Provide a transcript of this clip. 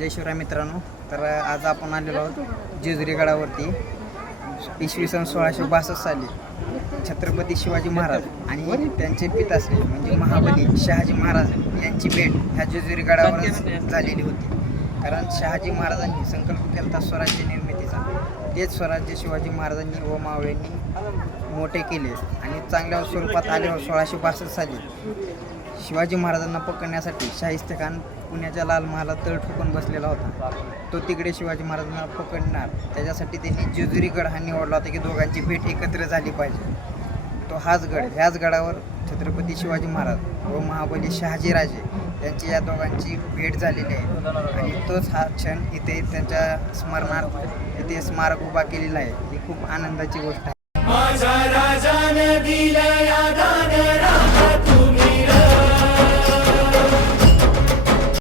जय शिवराय मित्रांनो. तर आज आपण आलेलो आहोत जेजुरी गडावरती. इसवी सन 1662 साली छत्रपती शिवाजी महाराज आणि त्यांचे पिताश्री म्हणजे महाबली शहाजी महाराज यांची भेट ह्या जेजुरी गडावरच झालेली होती. कारण शहाजी महाराजांनी संकल्प केला होता स्वराज्य निर्मितीचा. तेच स्वराज्य शिवाजी महाराजांनी व मावळ्यांनी मोठे केले आणि चांगल्या स्वरूपात आल्यावर 1662 साली शिवाजी महाराजांना पकडण्यासाठी शाहिस्ते खान पुण्याच्या लाल महालात तळ ठोकून बसलेला होता. तो तिकडे शिवाजी महाराजांना पकडणार, त्याच्यासाठी त्यांनी जेजुरी गड हा निवडला होता की दोघांची भेट एकत्र झाली पाहिजे. तो हाच गड, ह्याच गडावर छत्रपती शिवाजी महाराज व महाबली शहाजीराजे यांची या दोघांची भेट झालेली आहे आणि तोच हा क्षण इथे त्यांच्या स्मरणार्थ इथे स्मारक उभा केलेला आहे. ही खूप आनंदाची गोष्ट आहे.